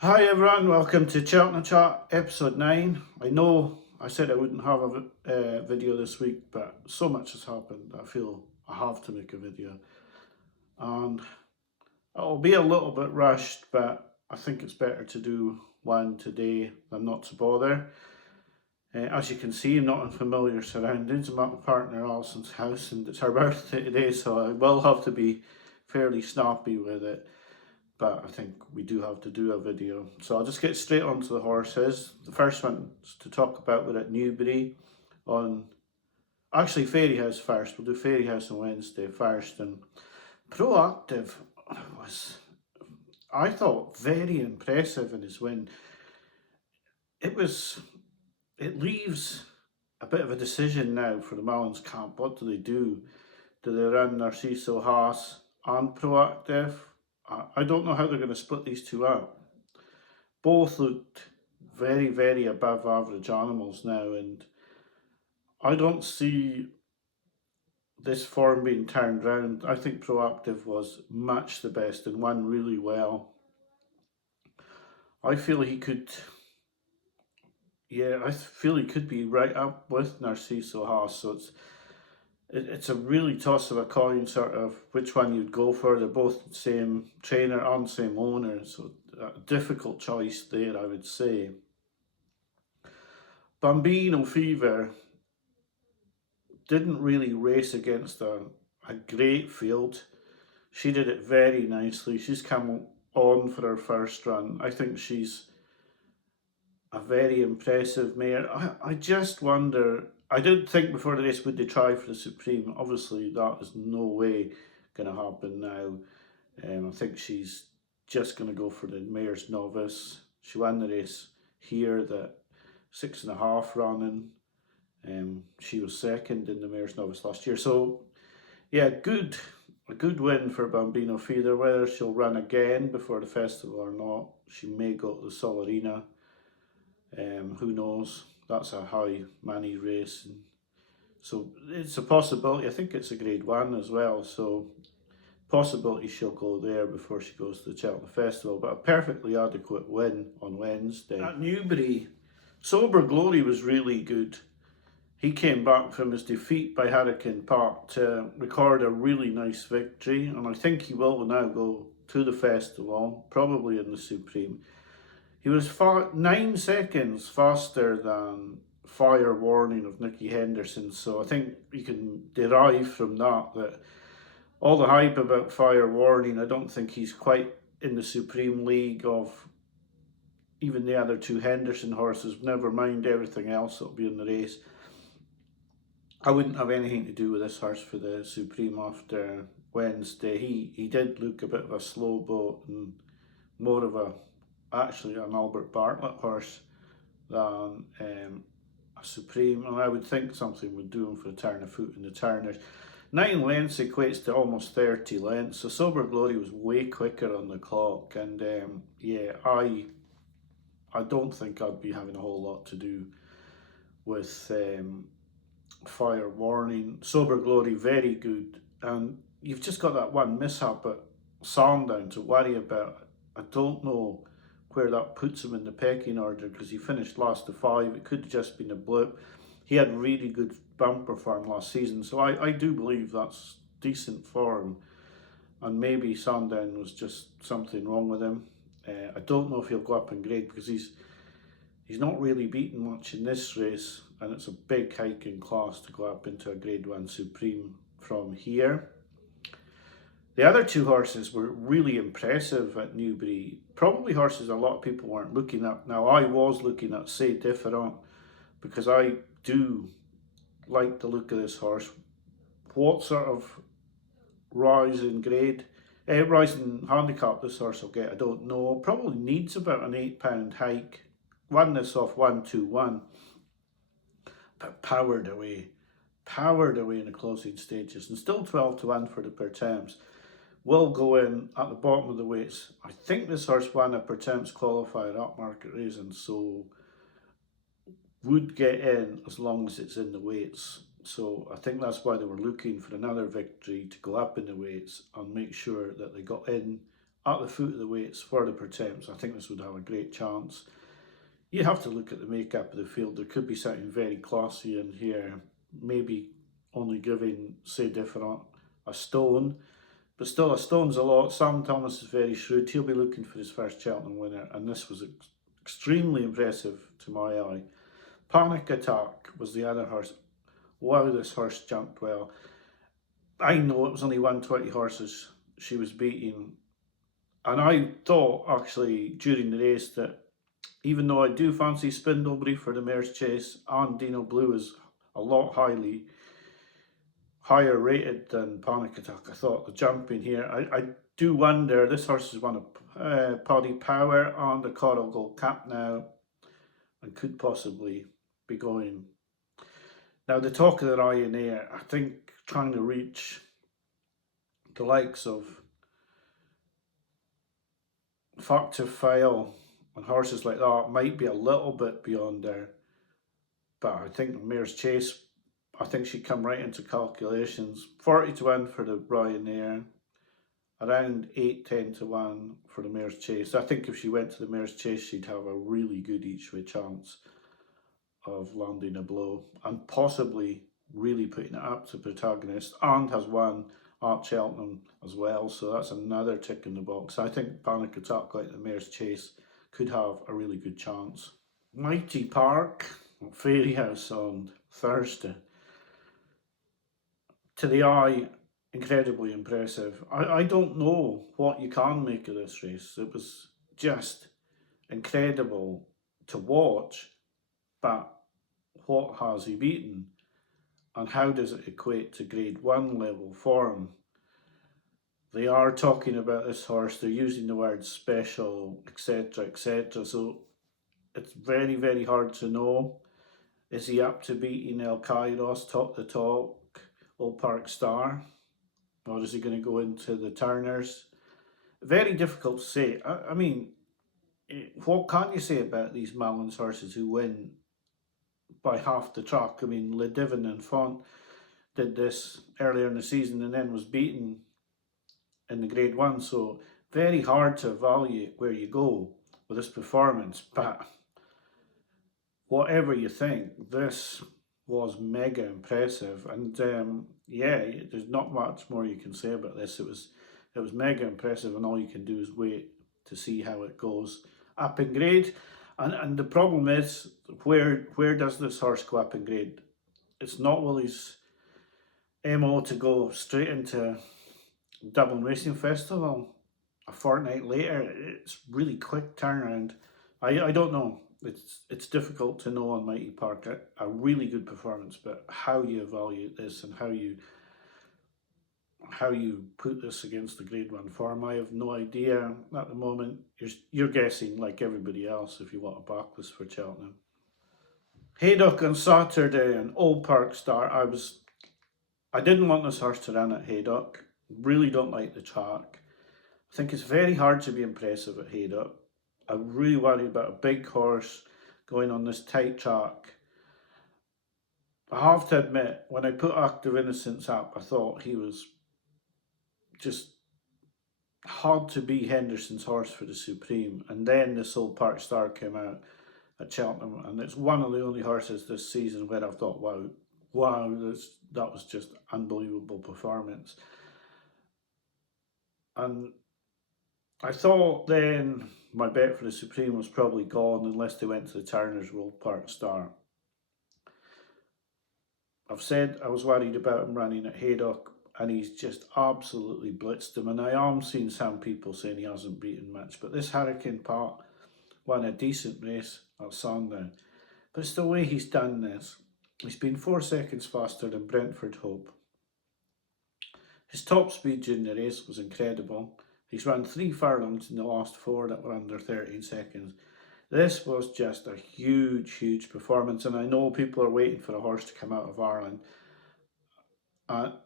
Hi everyone, welcome to Cheltenham Chat episode 9. I know I said I wouldn't have a video this week, but so much has happened. I feel I have to make a video. And it'll be a little bit rushed, but I think it's better to do one today than not to bother. As you can see, I'm not in familiar surroundings. I'm at my partner Alison's house and it's her birthday today, so I will have to be fairly snappy with it. But I think we do have to do a video. So I'll just get straight onto the horses. The first one to talk about, we're at Newbury on, actually Fairyhouse first. We'll do Fairyhouse on Wednesday first. And Proactive was, I thought, very impressive in his win. It leaves a bit of a decision now for the Malins camp. What do they do? Do they run Narciso Haas and Proactive? I don't know how they're going to split these two up. Both looked very, very above average animals now, and I don't see this form being turned round. I think Proactive was much the best and won really well. I feel he could, I feel he could be right up with Narciso Haas. So it's a really toss of a coin, sort of which one you'd go for. They're both the same trainer and same owner, so a difficult choice there, I would say. Bambino Fever didn't really race against a great field. She did it very nicely. She's come on for her first run. I think she's a very impressive mare. I just wonder, I did think before the race, would they try for the Supreme? Obviously, that is no way going to happen now. I think she's just going to go for the Mayor's Novice. She won the race here, the 6.5 running. She was second in the Mayor's Novice last year. So, yeah, a good win for Bambino Feeder. Whether she'll run again before the festival or not, she may go to the Solarina. Who knows? That's a high money race, and so it's a possibility. I think it's a Grade 1 as well, so possibility she'll go there before she goes to the Cheltenham Festival. But a perfectly adequate win on Wednesday. At Newbury, Sober Glory was really good. He came back from his defeat by Hurricane Park to record a really nice victory, and I think he will now go to the festival, probably in the Supreme. He was 9 seconds faster than Fire Warning of Nicky Henderson, so I think you can derive from that all the hype about Fire Warning, I don't think he's quite in the Supreme League of even the other two Henderson horses, never mind everything else that'll be in the race. I wouldn't have anything to do with this horse for the Supreme after Wednesday. He did look a bit of a slow boat and more of actually an Albert Bartlett horse than a Supreme, and I would think something would do him for a turn of foot in the turners. 9 lengths equates to almost 30 lengths, so Sober Glory was way quicker on the clock, and I don't think I'd be having a whole lot to do with Fire Warning. Sober Glory, very good, and you've just got that one mishap at Sandown to worry about. I don't know where that puts him in the pecking order because he finished last to 5. It could have just been a blip. He had really good bumper form last season, so I do believe that's decent form, and maybe Sandown was just something wrong with him. I don't know if he'll go up in grade because he's not really beaten much in this race, and it's a big hike in class to go up into a Grade 1 Supreme from here. The other two horses were really impressive at Newbury. Probably horses a lot of people weren't looking at. Now, I was looking at C'est Different because I do like the look of this horse. What sort of rise in handicap this horse will get, I don't know. Probably needs about an £8 hike. Won this off 1-2-1, but powered away in the closing stages, and still 12-1 for the Pertemps. Will go in at the bottom of the weights. I think this horse won a Pertemps qualifier at Market Raisin, so would get in as long as it's in the weights. So I think that's why they were looking for another victory to go up in the weights and make sure that they got in at the foot of the weights for the Pertemps, I think this would have a great chance. You have to look at the makeup of the field. There could be something very classy in here, maybe only giving, say, different a stone, but still a stone's a lot. Sam Thomas is very shrewd. He'll be looking for his first Cheltenham winner, and this was extremely impressive to my eye. Panic Attack was the other horse. Wow, this horse jumped well. I know it was only 120 horses she was beating, and I thought actually during the race that even though I do fancy Spindlebury for the Mare's Chase, and Dino Blue is a lot higher rated than Panic Attack, I thought the jumping here, I do wonder, this horse has won a Paddy Power and the Coral Gold Cap now, and could possibly be going. Now the talk of the Ryanair, I think trying to reach the likes of Factive File and horses like that might be a little bit beyond there. But I think the Mare's Chase, I think she'd come right into calculations. 40 to 1 for the Ryanair, around 8-10 to 1 for the Mare's Chase. I think if she went to the Mare's Chase, she'd have a really good each way chance of landing a blow and possibly really putting it up to protagonist, and has won at Cheltenham as well, so that's another tick in the box. I think Panic Attack, like the Mare's Chase, could have a really good chance. Mighty Park at Fairyhouse on Thursday. To the eye, incredibly impressive. I don't know what you can make of this race. It was just incredible to watch, but what has he beaten? And how does it equate to Grade 1 level form? They are talking about this horse, they're using the word special, etc, etc, so it's very, very hard to know. Is he up to beating El Kairos, Top the Talk, Old Park Star? Or is he going to go into the Turners? Very difficult to say. I mean, what can you say about these Malins horses who win by half the track? I mean, Le Divin and Font did this earlier in the season and then was beaten in the Grade 1, so very hard to evaluate where you go with this performance. But whatever you think, this was mega impressive, and yeah, there's not much more you can say about this. It was mega impressive, and all you can do is wait to see how it goes up in grade. And the problem is, where does this horse go up in grade? It's not Willie's MO to go straight into Dublin Racing Festival a fortnight later. It's really quick turnaround. I don't know. It's difficult to know on Mighty Park. A really good performance, but how you evaluate this and how you put this against the Grade 1 form, I have no idea at the moment. You're guessing like everybody else if you want to back this for Cheltenham. Haydock on Saturday and Old Park Star. I didn't want this horse to run at Haydock. Really don't like the track. I think it's very hard to be impressive at Haydock. I'm really worried about a big horse going on this tight track. I have to admit, when I put Active Innocence up, I thought he was just hard to be Henderson's horse for the Supreme. And then this Old Park Star came out at Cheltenham, and it's one of the only horses this season where I've thought, wow, that was just unbelievable performance. And I thought then my bet for the Supreme was probably gone unless they went to the Turners Old Park Star. I've said I was worried about him running at Haydock, and he's just absolutely blitzed him. And I am seeing some people saying he hasn't beaten much, but this Hurricane Park won a decent race at Sandown. But it's the way he's done this. He's been 4 seconds faster than Brentford Hope. His top speed during the race was incredible. He's run 3 furlongs in the last 4 that were under 13 seconds. This was just a huge, huge performance, and I know people are waiting for a horse to come out of Ireland. But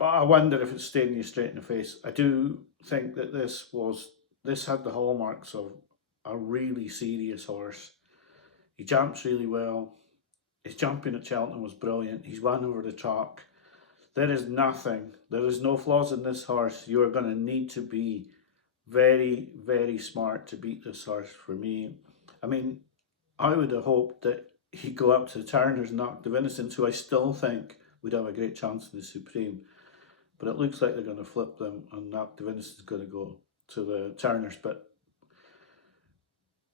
I wonder if it's staring you straight in the face. I do think that this had the hallmarks of a really serious horse. He jumps really well. His jumping at Cheltenham was brilliant. He's won over the track. There is no flaws in this horse. You are going to need to be Very, very smart to beat this horse for me. I mean, I would have hoped that he'd go up to the Turners and knock the Innocents, who I still think would have a great chance in the Supreme. But it looks like they're going to flip them and knock the Innocents going to go to the Turners. But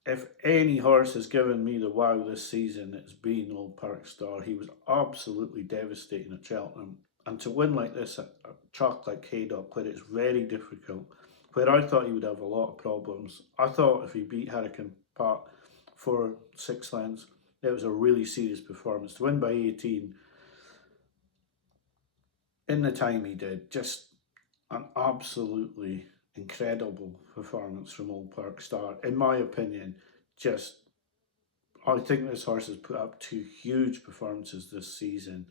if any horse has given me the wow this season, it's been Old Park Star. He was absolutely devastating at Cheltenham. And to win like this at a track like Haydock, where it's very difficult, where I thought he would have a lot of problems, I thought if he beat Hurricane Park for 6 lengths, it was a really serious performance. To win by 18 in the time he did, just an absolutely incredible performance from Old Park Star. In my opinion, just I think this horse has put up two huge performances this season,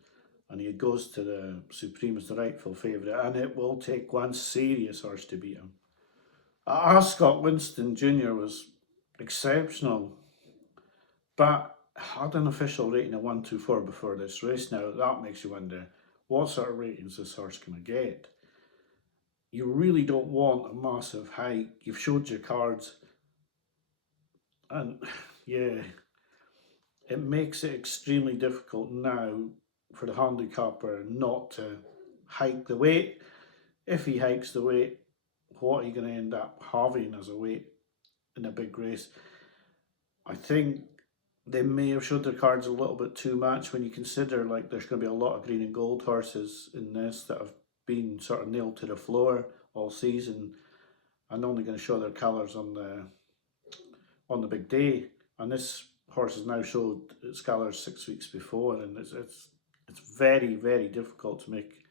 and he goes to the Supreme as the rightful favourite, and it will take one serious horse to beat him. Ascot Winston Jr was exceptional, but had an official rating of 124 before this race. Now that makes you wonder what sort of ratings this horse can get. You really don't want a massive hike. You've showed your cards, and yeah, it makes it extremely difficult now for the handicapper not to hike the weight. If he hikes the weight, what are you going to end up having as a weight in a big race? I think they may have showed their cards a little bit too much when you consider like there's going to be a lot of green and gold horses in this that have been sort of nailed to the floor all season and only going to show their colours on the big day. And this horse has now showed its colours 6 weeks before, and it's very, very difficult to make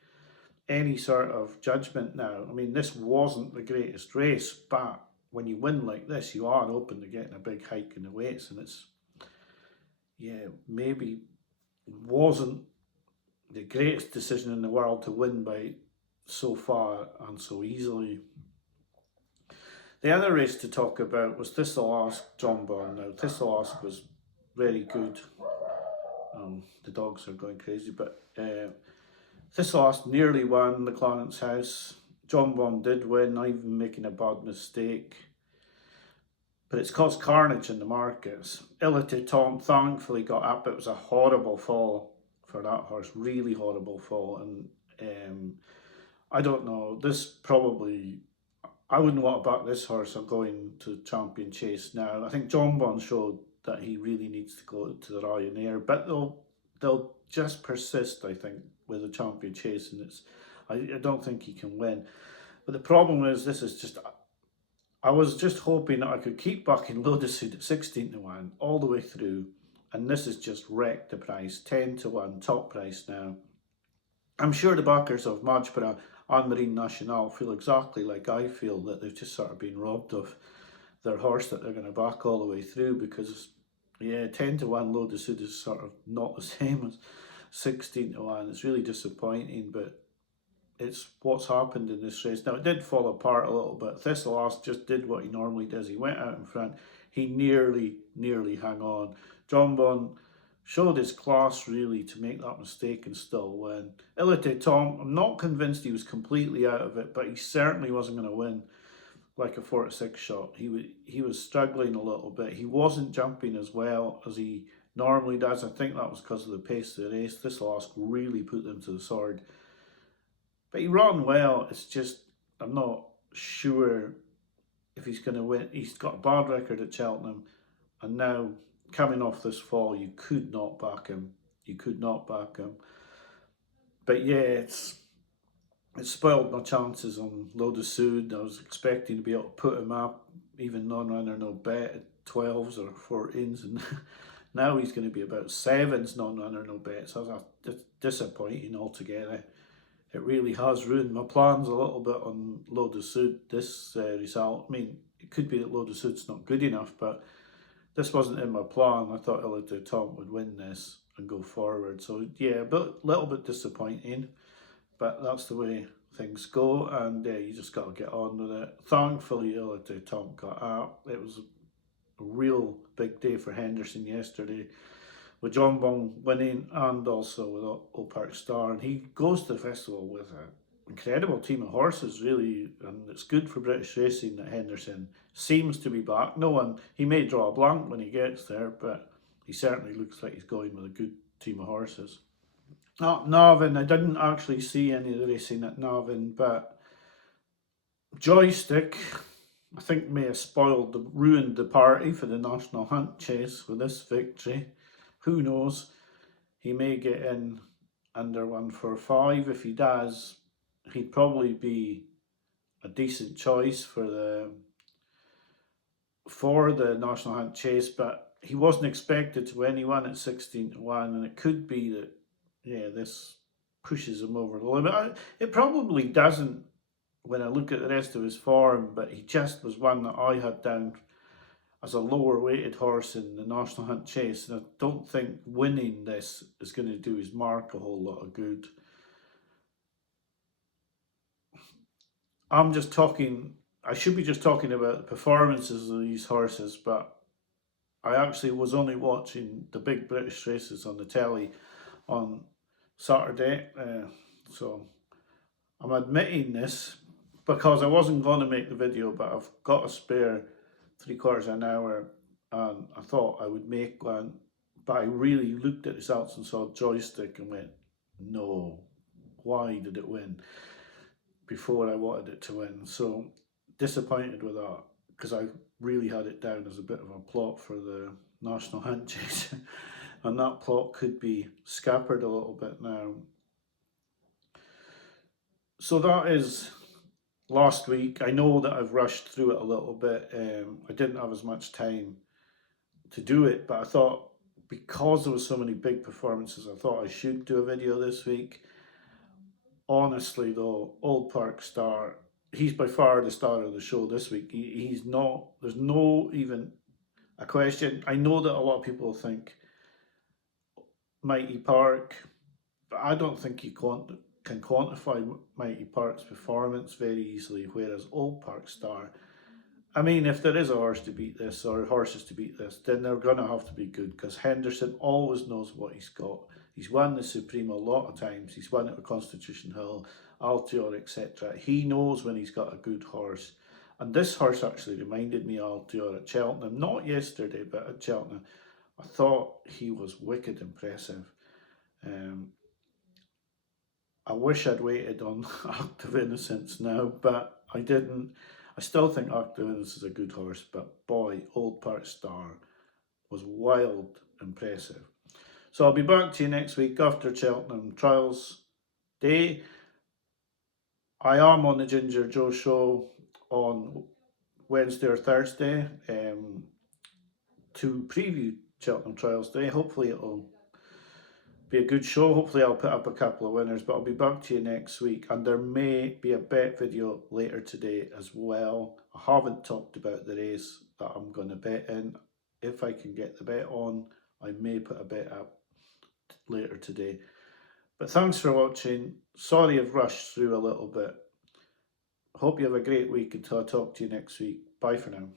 any sort of judgment now. I mean, this wasn't the greatest race, but when you win like this, you are open to getting a big hike in the weights, and it's maybe wasn't the greatest decision in the world to win by so far and so easily. The other race to talk about was Thistle Ask Jonbon. Now, Thistle Ask was very good. The dogs are going crazy, but Thistle Ask nearly won the Clarence House. Jonbon did win, not even making a bad mistake. But it's caused carnage in the markets. Illitou Tom thankfully got up. It was a horrible fall for that horse, really horrible fall. And I don't know, this probably, I wouldn't want to back this horse on going to Champion Chase now. I think Jonbon showed that he really needs to go to the Ryanair, but they'll just persist, I think, with the Champion Chase, and I don't think he can win. But the problem is, this is just, I was just hoping that I could keep backing Lotus at 16 to 1 all the way through, and this has just wrecked the price. 10 to 1, top price now. I'm sure the backers of Majbara and Marine Nationale feel exactly like I feel, that they've just sort of been robbed of their horse that they're going to back all the way through, because 10 to 1 Lotus is sort of not the same as 16 to 1. It's really disappointing, but it's what's happened in this race. Now, it did fall apart a little bit. Thistle Ask just did what he normally does. He went out in front. He nearly hung on. Jonbon showed his class, really, to make that mistake and still win. Illitou Tom, I'm not convinced he was completely out of it, but he certainly wasn't going to win like a 4-6 shot. He was struggling a little bit. He wasn't jumping as well as he normally does. I think that was because of the pace of the race. Thistle Ask really put them to the sword. But he ran well. It's just, I'm not sure if he's going to win. He's got a bad record at Cheltenham, and now coming off this fall, you could not back him. You could not back him. But yeah, it's spoiled my chances on Lotus Sud. I was expecting to be able to put him up, even non-runner, no bet at 12s or 14s, and now he's going to be about 7s, non-runner, no bets. So that's disappointing altogether. It really has ruined my plans a little bit on Lotus Sud, this result. I mean, it could be that Lotus Sud's not good enough, but this wasn't in my plan. I thought Illitou Tom would win this and go forward. So yeah, a little bit disappointing, but that's the way things go, and you just got to get on with it. Thankfully, Illitou Tom got up. It was a real big day for Henderson yesterday, with Jonbon winning and also with Old Park Star, and he goes to the festival with a incredible team of horses, really, and it's good for British racing that Henderson seems to be back. No one, he may draw a blank when he gets there, but he certainly looks like he's going with a good team of horses. Navan, I didn't actually see any of the racing at Navan, but Joystick, I think, may have ruined the party for the National Hunt Chase with this victory. Who knows? He may get in under 145. If he does, he'd probably be a decent choice for the National Hunt Chase, but he wasn't expected to win. He won at 16-1, and it could be that, yeah, this pushes him over the limit. It probably doesn't when I look at the rest of his form, but he just was one that I had down as a lower weighted horse in the National Hunt Chase, and I don't think winning this is going to do his mark a whole lot of good. I'm just talking, I should be just talking about the performances of these horses, but I actually was only watching the big British races on the telly on Saturday, so I'm admitting this because I wasn't going to make the video, but I've got a spare 3/4 of an hour and I thought I would make one, but I really looked at the results and saw Joystick and went, no, why did it win before I wanted it to win? So disappointed with that because I really had it down as a bit of a plot for the National Hunt Chase and that plot could be scuppered a little bit now. So that is last week. I know that I've rushed through it a little bit. I didn't have as much time to do it, but I thought because there was so many big performances, I thought I should do a video this week. Honestly, though, Old Park Star, he's by far the star of the show this week. He's not. There's no even a question. I know that a lot of people think Mighty Park, but I don't think you can quantify Mighty Park's performance very easily. Whereas Old Park Star, I mean, if there is a horse to beat this or horses to beat this, then they're going to have to be good because Henderson always knows what he's got. He's won the Supreme a lot of times. He's won it at Constitution Hill, Altior, etc. He knows when he's got a good horse. And this horse actually reminded me of Altior at Cheltenham. Not yesterday, but at Cheltenham. I thought he was wicked impressive. Um, I wish I'd waited on Act of Innocence now, but I didn't. I still think Act of Innocence is a good horse, but boy, Old Park Star was wild impressive. So I'll be back to you next week after Cheltenham Trials Day. I am on the Ginger Joe show on Wednesday or Thursday to preview Cheltenham Trials Day. Hopefully it'll be a good show. Hopefully I'll put up a couple of winners, but I'll be back to you next week and there may be a bet video later today as well. I haven't talked about the race that I'm going to bet in. If I can get the bet on, I may put a bet up later today. But thanks for watching. Sorry I've rushed through a little bit. Hope you have a great week until I talk to you next week. Bye for now.